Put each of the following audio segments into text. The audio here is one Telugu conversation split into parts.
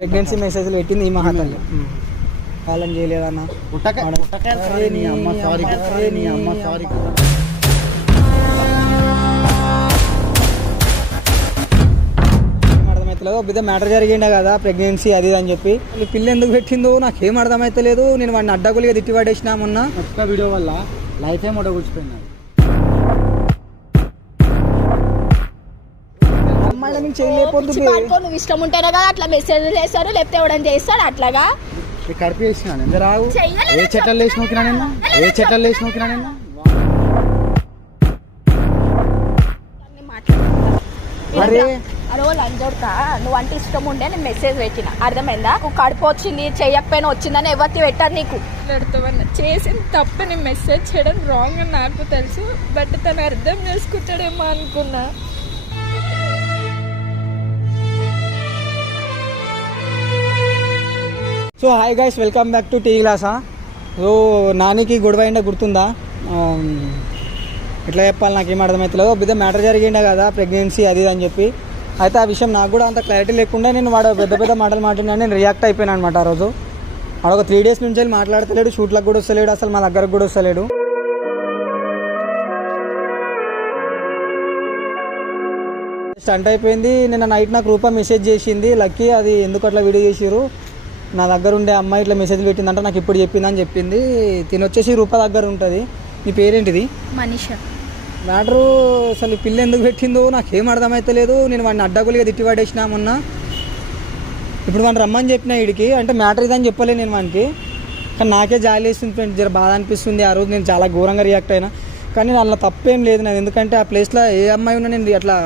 ప్రెగ్నెన్సీ మెసేజ్లు పెట్టింది ఈ మహాతల్లి కాలం చేయలేదన్న అర్థమవుతలేదు. బిడ్డ మ్యాటర్ జరిగిండే కదా ప్రెగ్నెన్సీ అది అని చెప్పి పిల్ల ఎందుకు పెట్టిందో నాకేం అర్థమవుతలేదు. నేను వాడిని అడ్డగులిగా తిట్టి పడేసినా మొన్న ఒక్క వీడియో వల్ల లైఫ్ ఏమో కూర్చుపోయింది. అమ్మాయిల నుంచి చేయలేకపోతుంది. నువ్వు ఇష్టం ఉంటేనే కదా అట్లా మెసేజ్ చేస్తారు, లేకపోతే ఎవడని చేస్తాడు అట్లాగా. కడిపి వేసినా రావు ఏ చెట్లలో వేసి నూకినా నిన్న అరే అరో లంజోడతా నువ్వు అంటే ఇష్టం ఉండే నేను మెసేజ్ పెట్టిన అర్థమైందా? నువ్వు కడుపు వచ్చింది చెయ్యకపోయినా వచ్చిందని ఎవరికి పెట్టారు నీకు పెడతావన్న చేసిన తప్పు నేను మెసేజ్ చేయడం రాంగ్ అని నాకు తెలుసు. బట్ తను అర్థం చేసుకుంటాడేమో అనుకున్నా. So hi guys, welcome back to టీ గ్లాసా. సో నానికి గొడవ అయిండే గుర్తుందా? ఎట్లా చెప్పాలి నాకేం అర్థమవుతలేదు. బిడ్డ మ్యాటర్ జరిగిండే కదా ప్రెగ్నెన్సీ అది అని చెప్పి. అయితే ఆ విషయం నాకు కూడా అంత క్లారిటీ లేకుండా నేను వాడు పెద్ద మాటలు మాట్లాడినా నేను రియాక్ట్ అయిపోయాను అనమాట. ఆ రోజు వాడు ఒక 3 days నుంచి మాట్లాడతలేడు, షూట్లకు కూడా వస్తలేడు, అసలు మా దగ్గరకు కూడా వస్తలేడు. స్టంట్ అయిపోయింది. నిన్న నైట్ నాకు రూపా మెసేజ్ చేసింది, లక్కీ అది ఎందుకు అట్లా వీడియో చేసిరు, నా దగ్గర ఉండే అమ్మాయి ఇట్లా మెసేజ్లు పెట్టిందంట, నాకు ఇప్పుడు చెప్పిందని చెప్పింది. తిని వచ్చేసి రూపా దగ్గర ఉంటుంది. నీ పేరేంటిది? మనీషా. మ్యాటరు అసలు పిల్ల ఎందుకు పెట్టిందో నాకేం అర్థమవుతలేదు. నేను వాడిని అడ్డగులిగా తిట్టి పడేసినా మొన్న. ఇప్పుడు వాడిని రమ్మని చెప్పిన వీడికి, అంటే మ్యాటర్ ఇదని చెప్పలేదు నేను వానికి. కానీ నాకే జాలి వేస్తుంది ఫ్రెండ్, జర బాధ అనిపిస్తుంది. ఆ రోజు నేను చాలా ఘోరంగా రియాక్ట్ అయినా. కానీ అలా తప్పేం లేదు నాది, ఎందుకంటే ఆ ప్లేస్లో ఏ అమ్మాయి ఉన్నా నేను అట్లా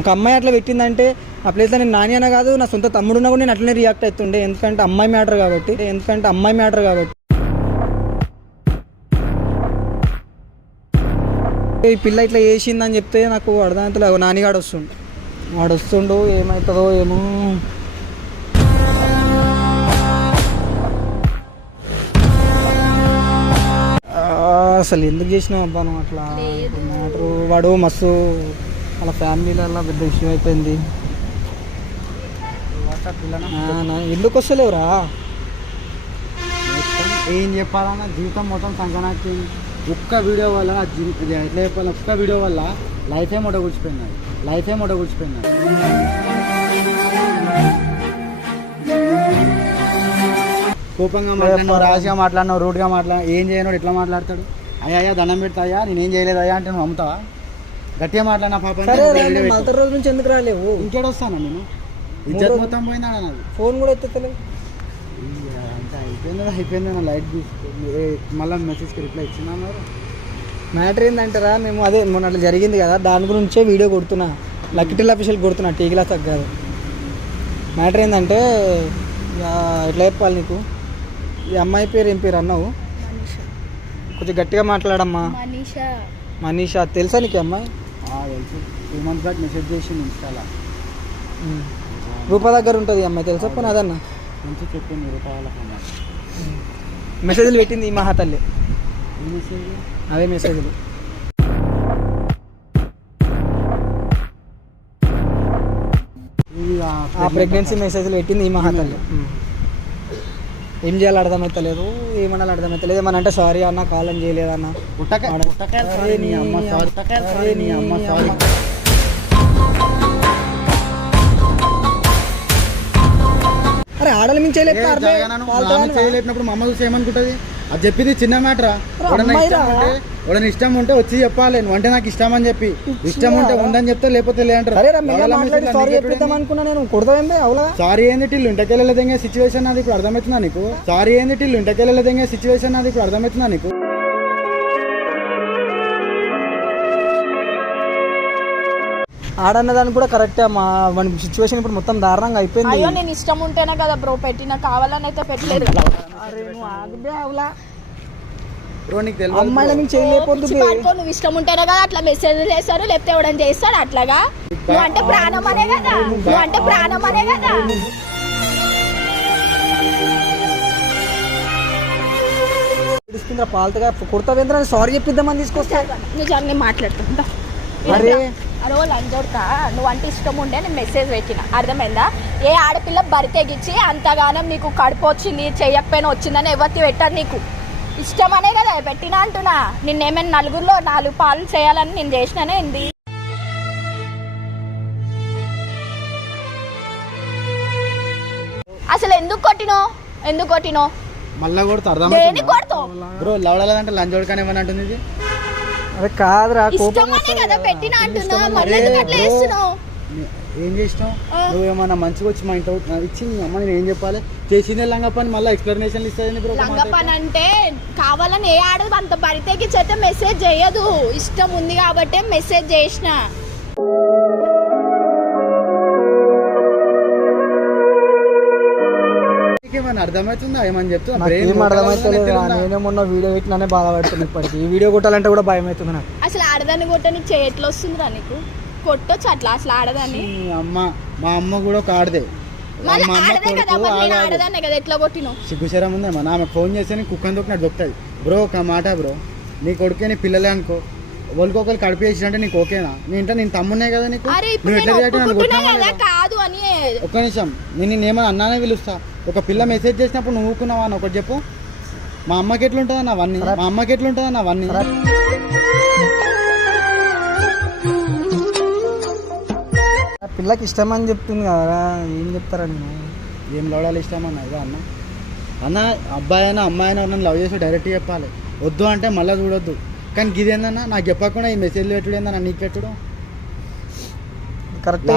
ఒక అమ్మాయి అట్లా పెట్టిందంటే ఆ ప్లేస్లో నేను నాని అన్న కాదు, నా సొంత తమ్ముడున్నా కూడా నేను అట్లనే రియాక్ట్ అవుతుండే. ఎందుకంటే అమ్మాయి మ్యాటర్ కాబట్టి. ఈ పిల్ల ఇట్లా చేసిందని చెప్తే నాకు అర్థమవుతలేదు. నానిగాడు వాడు వస్తుండు, ఏమవుతుందో ఏమో. అసలు ఎందుకు చేసినావు అబ్బా నువ్వు అట్లా? మ్యాటరు వాడు మస్తు వాళ్ళ ఫ్యామిలీలలో పెద్ద విషయం అయిపోయింది. ఎందుకు వస్తలేవురా? ఏం చెప్పాలన్నా జీవితం మొత్తం సంకనాకి. ఒక్క వీడియో వల్ల ఎట్లా చెప్పాలి, ఒక్క వీడియో వల్ల లైఫ్ ఏమో కూర్చుపోయింది. కోపంగా మాట్లాడినావు, రాజుగా మాట్లాడినావు, రూడ్గా మాట్లాడినా, ఏం చేయను ఎట్లా మాట్లాడతాడు? అయ్యా దండం పెడతాయా, నేనేం చేయలేదు అయ్యా అంటే నువ్వు అమ్ముతావా? గట్టిగా మాట్లాడినా పాప. రోజు నుంచి ఎందుకు రాలేవు? ఇంకేడు వస్తాను నేను, ఇజ్జత్ మొత్తం పోయిందా నాది. ఫోన్ కూడా ఎత్తలేదు. అంతా అయిపోయింది నా లైట్ మళ్ళీ మెసేజ్కి రిప్లై ఇచ్చినారు. మ్యాటర్ ఏంటంటారా, మేము అదే మొన్న అట్లా జరిగింది కదా, దాని గురించే వీడియో కొడుతున్నా, లక్కిటిల్ అఫీషియల్ కొడుతున్నా, టీ గ్లాస్ కాదు. మ్యాటర్ ఏంటంటే ఎట్లా చెప్పాలి నీకు, ఈ అమ్మాయి పేరు ఏం పేరు అన్నావు? కొంచెం గట్టిగా మాట్లాడమ్మా. మనీషా. తెలుసా నీకు అమ్మాయి? తెలుసు, 2 months బ్యాక్ మెసేజ్ చేసి ఇన్స్టాలా. రూపా దగ్గర ఉంటుంది అమ్మాయి, తెలుసా? పోనీ అదన్నా మంచి చెప్పింది రూపాయల మెసేజ్లు పెట్టింది ఈ మహాతల్లి. అదే మెసేజ్లు. ఆ ప్రెగ్నెన్సీ మెసేజ్లు పెట్టింది ఈ మహాతల్లి. ఏం చేయాలో అర్థమవుతలేదు, ఏమన్నా అర్థమవుతలేదు. ఏమన్నా అంటే సారీ అన్న, కాలం చేయలేదన్న. అరే ఆడల మించి చేయలేపినప్పుడు మా అమ్మ చూసి ఏమనుకుంటుంది? అది చెప్పింది చిన్న మ్యాటరా? ఎవడని ఇష్టం ఉంటే వచ్చి చెప్పాలి, నువ్వు అంటే నాకు ఇష్టం అని చెప్పి. ఇష్టం ఉంటే ఉందని చెప్తే, లేకపోతే లేదంటారు. సారీ ఏంది టిల్లు ఇంటకెళ్ళలేదంగా సిచ్యువేషన్ అది ఇప్పుడు అర్థమవుతుందా నీకు? ఆడన్నదానికి కూడా కరెక్టే అమ్మా. మన సిచ్యువేషన్ ఇప్పుడు మొత్తం దారుణంగా అయిపోయింది. అయ్యో నేను ఇష్టం ఉంటేనే కదా బ్రో పెట్టిన, కావాలని అయితే పెట్టలేదు కదా. అమ్మాయిల నుంచి చేయలేకపోతుంది. నువ్వు ఇష్టం ఉంటేనే కదా అట్లా మెసేజ్ చేస్తారు, లేకపోతే ఎవడని చేస్తాడు అట్లాగా. నువ్వు అంటే ప్రాణం అనే కదా. పాలతగా కుర్తావేంద్ర సారీ చెప్పిద్దామని తీసుకొస్తా. నిజంగా మాట్లాడుతుందా? అరే అరో లంజోడతా నువ్వు అంటే ఇష్టం ఉండే నేను మెసేజ్ పెట్టిన అర్థమైందా? ఏ ఆడపిల్ల బరితెగించి అంతగానం మీకు కడుపు వచ్చింది చెయ్యకపోయినా వచ్చిందని ఎవరికి పెట్టారు? నీకు ఇష్టమనే కదా పెట్టినా అంటున్నా. నిన్నేమైనా నలుగురిలో 4 పాలు చేయాలని నేను చేసినానే ఏంది? అసలు ఎందుకు కొట్టినో మళ్ళా కొడుతూ దేని కొడతావు? బ్రో లవడాలంటే లంచోడుకానే ఏమని అంటుంది ఇది? అరే కాదురా, ఇష్టమనే కదా పెట్టినా అంటున్నా. మళ్ళీ ఎందుకు అట్లా చేస్తున్నావు? ఏం చేసినావు? నువ్వేమన్నా మంచిగా వచ్చి మా ఇంట్లో ఇచ్చి నీ అమ్మ నేను ఏం చెప్పాలి? చేసిందే లంగా పని మళ్ళీ ఎక్స్ప్లెనేషన్ ఇస్తుంది బ్రో. లంగా పని అంటే కావాలని ఏ ఆడదు అంత బరితేకి చేస్తే మెసేజ్ చేయదు. ఇష్టం ఉంది కాబట్టి మెసేజ్ చేసిన. ఏమన్నా అర్థమవుతుందా? ఏమని చెప్తున్నా? ఏం అర్థమవుతలేదు. నేనే మొన్న వీడియో పెట్టినానే బాధపడుతుంది. ఇప్పటికి ఈ వీడియో కొట్టాలంటే కూడా భయం అవుతుంది నాకు. అసలు ఆడదాన్ని కొట్టని చేతిలో వస్తుందిరా నీకు? కొట్టొచ్చు అట్లా అసలు ఆడదాన్ని? మా అమ్మ కూడా ఒక ఆడదే. ఆడదాన్ని కదా ఎట్లా కొట్టినావు? సిగ్గుశరం ఉందమ్మా. ఆమె ఫోన్ చేస్తే కుక్కని దొక్కినట్టు దొక్కుతుంది బ్రో. ఒక మాట బ్రో, నీ కొడుకే నీ పిల్లలే అనుకో, ఒకరికొకరు కడుపు చేసినట్టే నీకు ఓకేనా? నేను తమ్మునే కదా నీకు. నువ్వు ఎట్లా కాదు అని ఒక్క నిమిషం, నేను ఏమైనా అన్నానే పిలుస్తా. ఒక పిల్ల మెసేజ్ చేసినప్పుడు నువ్వు ఊకున్నావా అని ఒకటి చెప్పు. మా అమ్మకి ఎట్లుంటుందన్న అవన్నీ పిల్లకి ఇష్టమని చెప్తుంది కదా, ఏం చెప్తారా? నేను ఏం లవడాలి ఇష్టమన్నా ఇదా అన్న అబ్బాయి అయినా అమ్మాయి అయినా నన్ను లవ్ చేసి డైరెక్ట్ చెప్పాలి. వద్దు అంటే మళ్ళీ చూడొద్దు. కానీ ఇదేందన్నా నాకు చెప్పకుండా ఈ మెసేజ్లు పెట్టుడు ఏందన్నా? నీకు పెట్టడం కరెక్ట్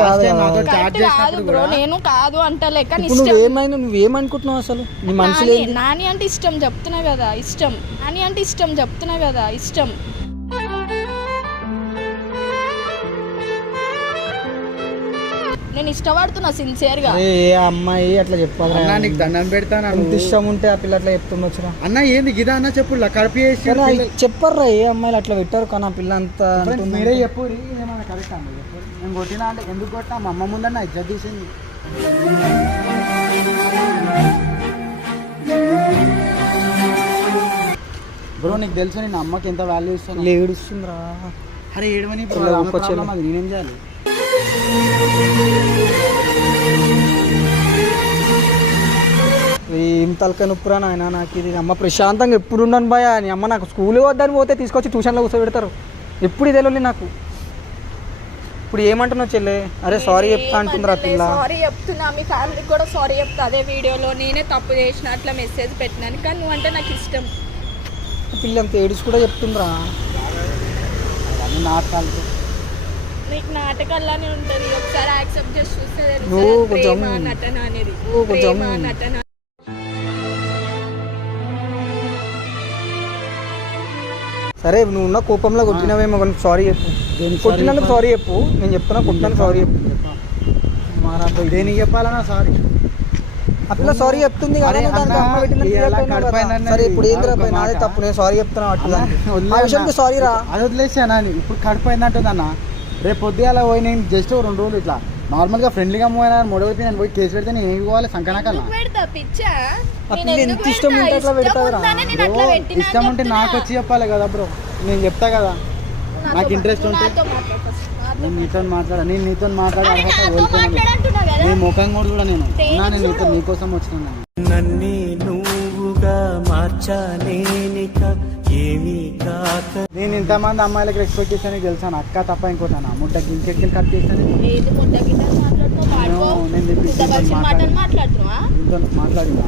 బ్రో. నేను కాదు అంటలే, కానీ నువ్వేమనుకుంటున్నావు అసలు? నీ మనసులో నాని అంటే ఇష్టం చెప్తున్నా కదా, ఇష్టం. నాని అంటే ఇష్టం చెప్తున్నా కదా, ఇష్టం. నేను ఇష్టపడుతున్నా సిన్సియర్ గా. ఏ అమ్మాయి అట్లా చెప్పాలి? నీకు దండం పెడతాను. ఇష్టం ఉంటే ఆ పిల్ల అట్లా చెప్తుండొచ్చురా. అన్న ఏంది గిదా అన్న చెప్పు. కడుపు చేసి చెప్పర్రా, ఏ అమ్మాయిలు అట్లా పెట్టారు కానీ ఆ పిల్ల అంతా మీరే చెప్పు. ఏమన్నా కరెక్ట్ అన్న చెప్పు. నేను కొట్టినా అంటే ఎందుకు కొట్టినా? మా అమ్మ ముందన్న ఇజ్జత్ తీసింది. బ్రో నీకు తెలుసు నేను అమ్మకి ఎంత వాల్యూ ఇస్తాను. ఏడుస్తుందిరా. అరే ఏడవని నేనేం చేయాలి? ఏం తలకాయ నొప్పురా నాయన నాకు ఇది. అమ్మ ప్రశాంతంగా ఎప్పుడు ఉండను భయ. నీ అమ్మ నాకు స్కూల్ వద్దని పోతే తీసుకొచ్చి ట్యూషన్లో కూర్చోబెడతారు. ఎప్పుడు ఇదే నా. ఇప్పుడు ఏమంటున్నావు చెల్లె? అరే సారీ చెప్తా అంటుందిరా పిల్ల. సారీ చెప్తున్నా, మీ ఫ్యామిలీకి కూడా సారీ చెప్తా. అదే వీడియోలో నేనే తప్పు చేసిన అట్లా మెసేజ్ పెట్టినాను, కానీ నువ్వు అంటే నాకు ఇష్టం. పిల్ల అంత ఏడుసు కూడా చెప్తుందిరా. నాటకాలు నీకు నాటకాల్లానే ఉంటుంది. ఒకసారి యాక్సెప్ట్ చేసి చూస్తే నువ్వు కొంచెం నటన అనేది నటన. సరే నువ్వు ఉన్న కోపంలో కొట్టినవేమో కానీ సారీ చెప్పు. కొట్టినందుకు సారీ చెప్పు. నేను చెప్తున్నా కొట్టినందుకు సారీ చెప్పు. దేనికి చెప్పాలన్నా సారీ? ఆ పిల్ల సారీ చెప్తుంది కదా. సరే ఇప్పుడు ఏంది నాదే తప్పు, నేను సారీ చెప్తున్నా. ఆ విషయానికి సారీ రా. అది వదిలేసానా? ఇప్పుడు కడుపు అయిందంటుంది అన్న. రేపు పొద్దుగాల పోయి నేను జస్ట్ 2 రోజులు ఇట్లా నార్మల్గా ఫ్రెండ్లీగా మూవ్ అయినా మూడవైపు నేను పోయి కేసు పెడితే నేను ఏం పోవాలి? సంకనాకల్లా ఎంత ఇష్టం ఉంటే అట్లా పెడతావురా? ఇష్టం ఉంటే నాకు వచ్చి చెప్పాలి కదా బ్రో. నేను చెప్తా కదా నాకు ఇంట్రెస్ట్ ఉంటే. నేను నీతో మాట్లాడా, నేను నీతో మాట్లాడే అర్హత కోల్పోయాను. నీ ముఖం కూడా కూడా నేను నీకోసం వచ్చినాను. నన్నే నువ్వుగా మార్చానేనిక ఏమీ కాక. నేను ఇంతమంది అమ్మాయిలకు రెస్పెక్ట్ చేస్తాను తెలుసాను. అక్క తప్ప ఇంకోటాను ముడ్డ గిల్కెట్కెళ్ళి కట్ చేస్తాను. మాట్లాడినా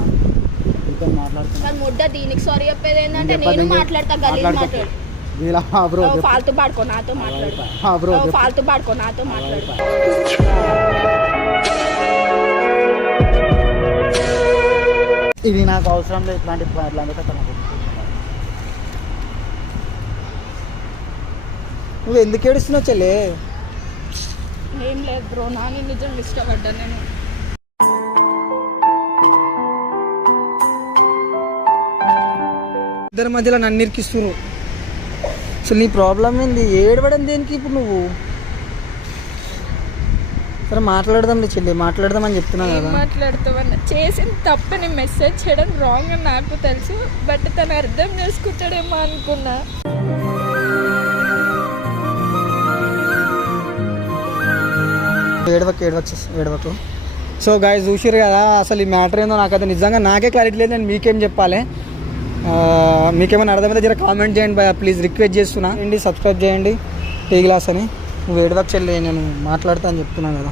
ముడ్డ దీనికి సారీ చెప్పేది ఏంటంటే నేను మాట్లాడతా గలీజ్ మాట్లాడు. ఫాల్తు పాడుకో నాతో మాట్లాడు. ఫాల్తు పాడుకో నాతో మాట్లాడు. ఇది నాకు అవసరం లేదు. ఇట్లాంటి నువ్వు ఎందుకు ఏడుస్తున్నావు చెల్లే? ఏం లేదు బ్రో, నాని నిజంగా ఇష్టపడ్డా నేను. ఇద్దరి మధ్యలో నన్ను ఇరికిస్తున్నారు. అసలు నీ ప్రాబ్లం ఏంది? ఏడవడం దేనికి ఇప్పుడు నువ్వు? సరే మాట్లాడదాం చెల్లి, మాట్లాడదామని చెప్తున్నా కదా. మాట్లాడతావన్న చేసిన తప్పని మెసేజ్ చేయడం రాంగ్ అని నాకు తెలుసు, బట్ తను అర్థం చేసుకుంటాడేమో అనుకున్నా. ఏడవకు. సో గాయ్స్ చూసిర్రు కదా అసలు ఈ మ్యాటర్ ఏందో నాకైతే నిజంగా నాకే క్లారిటీ లేదు. నేను మీకేం చెప్పాలి, మీకేమైనా అర్థమైతే జర కామెంట్ చేయండి భయ, ప్లీజ్ రిక్వెస్ట్ చేస్తున్నా. సబ్స్క్రైబ్ చేయండి టీ గ్లాస్ అని. నువ్వు ఏడవకు చెల్లి, నేను మాట్లాడతా అని చెప్తున్నాను కదా.